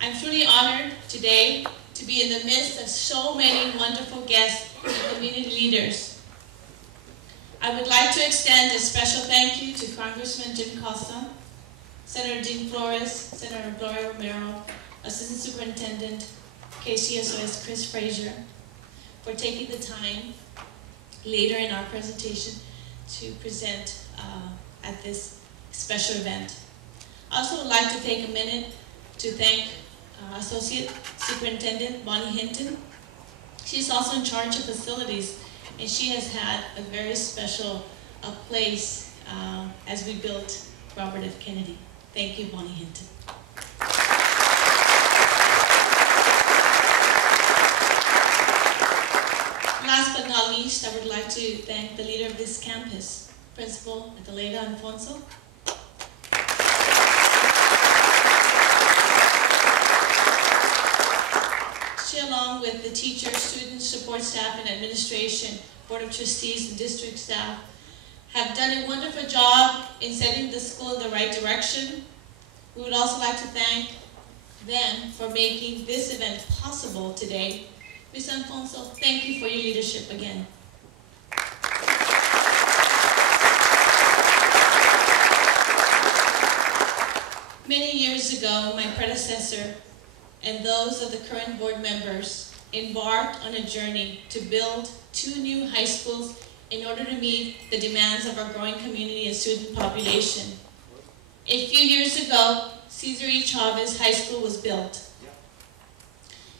I'm truly honored today to be in the midst of so many wonderful guests and community leaders. I would like to extend a special thank you to Congressman Jim Costa, Senator Dean Flores, Senator Gloria Romero, Assistant Superintendent KCSOS Chris Frazier, for taking the time later in our presentation to present at this special event. I also would like to take a minute to thank Associate Superintendent Bonnie Hinton. She's also in charge of facilities, and she has had a very special place as we built Robert F. Kennedy. Thank you, Bonnie Hinton. Last but not least, I would like to thank the leader of this campus, Principal Adelaida Alfonso. She, along with the teachers, students, support staff, and administration, Board of Trustees, and district staff, have done a wonderful job in setting the school in the right direction. We would also like to thank them for making this event possible today. Ms. Alfonso, thank you for your leadership again. Many years ago, my predecessor and those of the current board members embarked on a journey to build 2 new high schools in order to meet the demands of our growing community and student population. A few years ago, Cesar E. Chavez High School was built.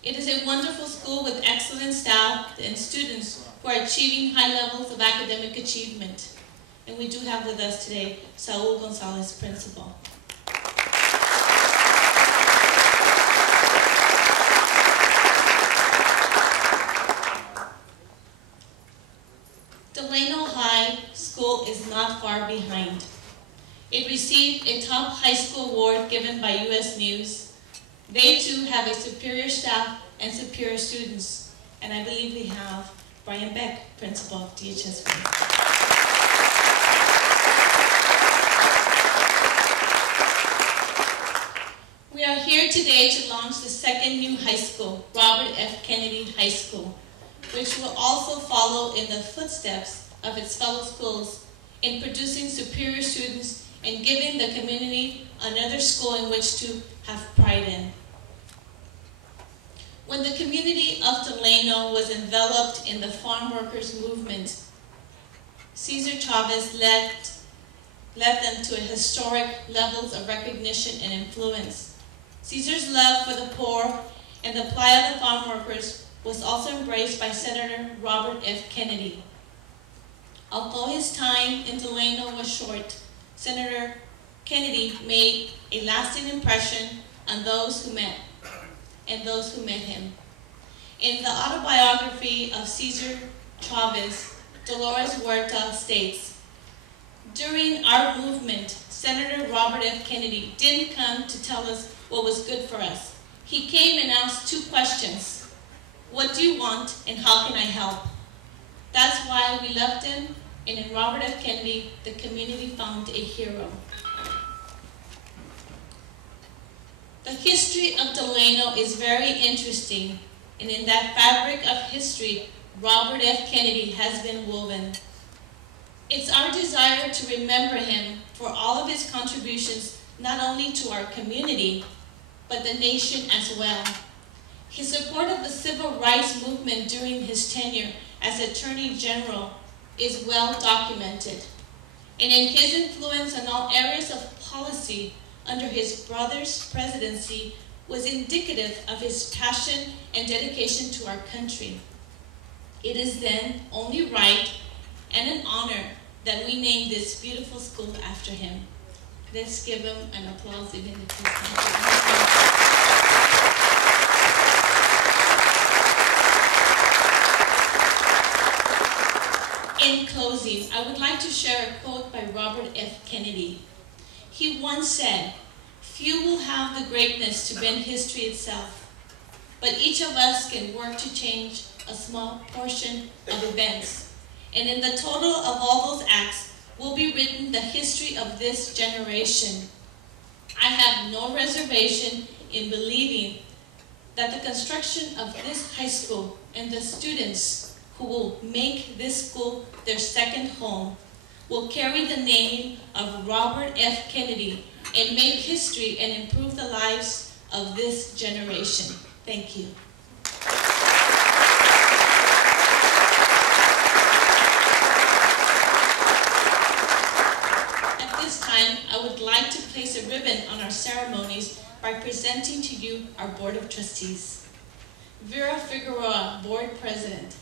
It is a wonderful school with excellent staff and students who are achieving high levels of academic achievement. And we do have with us today Saul Gonzalez, principal. Delano High School is not far behind. It received a top high school award given by U.S. News. They too have a superior staff and superior students. And I believe we have Brian Beck, principal of DHSB. We are here today to launch the 2nd new high school, Robert F. Kennedy High School, which will also follow in the footsteps of its fellow schools in producing superior students and giving the community another school in which to have pride in. When the community of Delano was enveloped in the farm workers movement, Cesar Chavez led them to historic levels of recognition and influence. Cesar's love for the poor and the plight of the farm workers was also embraced by Senator Robert F. Kennedy. Although his time in Delano was short, Senator Kennedy made a lasting impression on those who met and those who met him. In the autobiography of Cesar Chavez, Dolores Huerta states, "During our movement, Senator Robert F. Kennedy didn't come to tell us what was good for us. He came and asked 2 questions. What do you want and how can I help?" That's why we loved him, and in Robert F. Kennedy, the community found a hero. The history of Delano is very interesting, and in that fabric of history, Robert F. Kennedy has been woven. It's our desire to remember him for all of his contributions, not only to our community, but the nation as well. His support of the civil rights movement during his tenure as Attorney General is well documented. And in his influence on all areas of policy under his brother's presidency was indicative of his passion and dedication to our country. It is then only right and an honor that we name this beautiful school after him. Let's give him an applause even if he's not. In closing, I would like to share a quote by Robert F. Kennedy. He once said, "Few will have the greatness to bend history itself, but each of us can work to change a small portion of events. And in the total of all those acts will be written the history of this generation. I have no reservation in believing that the construction of this high school and the students who will make this school their second home will carry the name of Robert F. Kennedy and make history and improve the lives of this generation. Thank you. At this time, I would like to place a ribbon on our ceremonies by presenting to you our Board of Trustees. Vera Figueroa, Board President.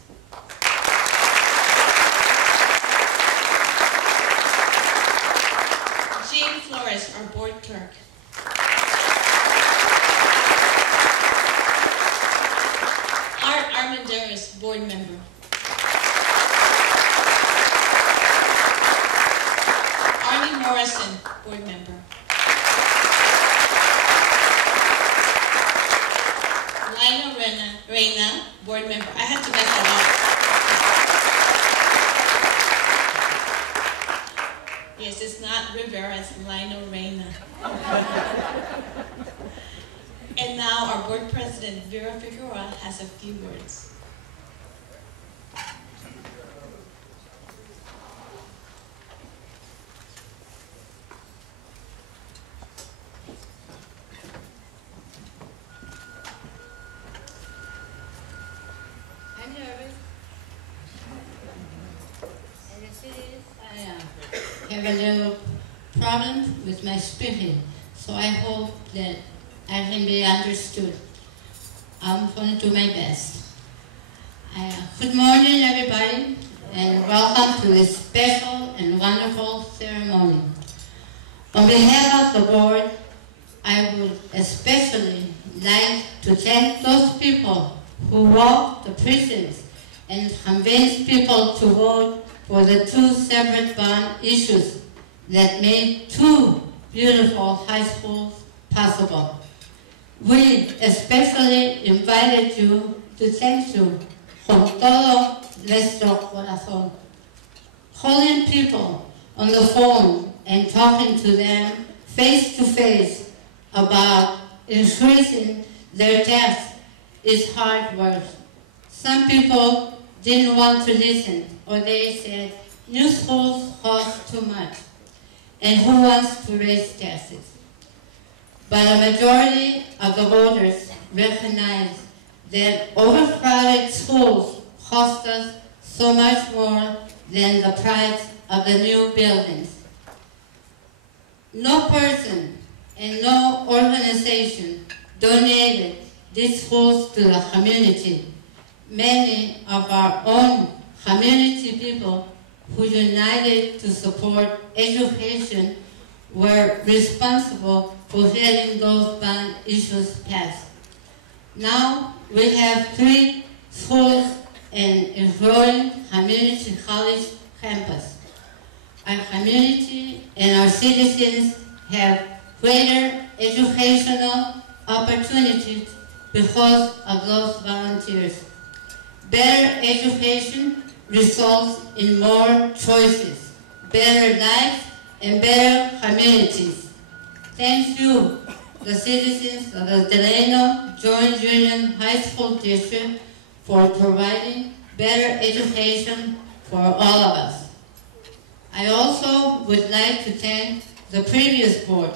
Jane Flores, our Board Clerk. Art Armendariz, Board Member. Arnie Morrison, Board Member. Lino Reyna, Board Member. I had to mess that up. Yes, it's not Rivera, it's Lino Reyna. And now our Board President, Vera Figueroa, has a few words. I'm nervous. And you see this? I have a little problem with my speaking, so I hope that I can be understood. I'm going to do my best. Good morning, everybody, and welcome to this special and wonderful ceremony. On behalf of the board, I would especially like to thank those people who walked the precincts and convinced people to vote for the two separate bond issues that made two beautiful high schools possible. We especially invited you to thank you con todo nuestro corazón. Calling people on the phone and talking to them face to face about increasing their tax is hard work. Some people didn't want to listen, or they said, new schools cost too much, and who wants to raise taxes? But a majority of the voters recognize that overcrowded schools cost us so much more than the price of the new buildings. No person and no organization donated these schools to the community. Many of our own community people who united to support education were responsible for getting those bond issues passed. Now we have 3 schools and a growing community college campus. Our community and our citizens have greater educational opportunities because of those volunteers. Better education results in more choices, better lives, and better communities. Thank you, the citizens of the Delano Joint Union High School District, for providing better education for all of us. I also would like to thank the previous board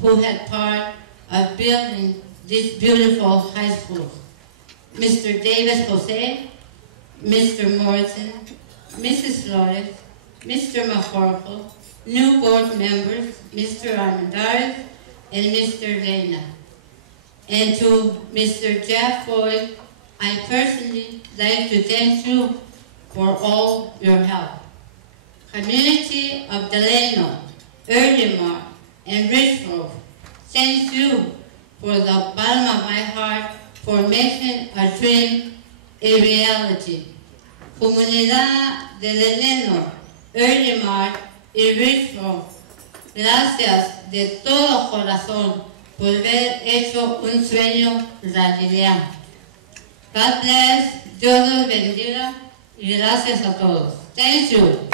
who had part of building this beautiful high school. Mr. David Jose, Mr. Morrison, Mrs. Flores, Mr. McCorkle, new board members, Mr. Armendariz, and Mr. Reyna. And to Mr. Jeff Boyd, I personally like to thank you for all your help. Community of Delano, Erdemar, and Richgrove, thank you for the bottom of my heart for making a dream a reality. Comunidad de Delano, Erdemar y Richgrove, gracias de todo corazón por haber hecho un sueño realidad. God bless, Dios los bendiga y gracias a todos. Thank you.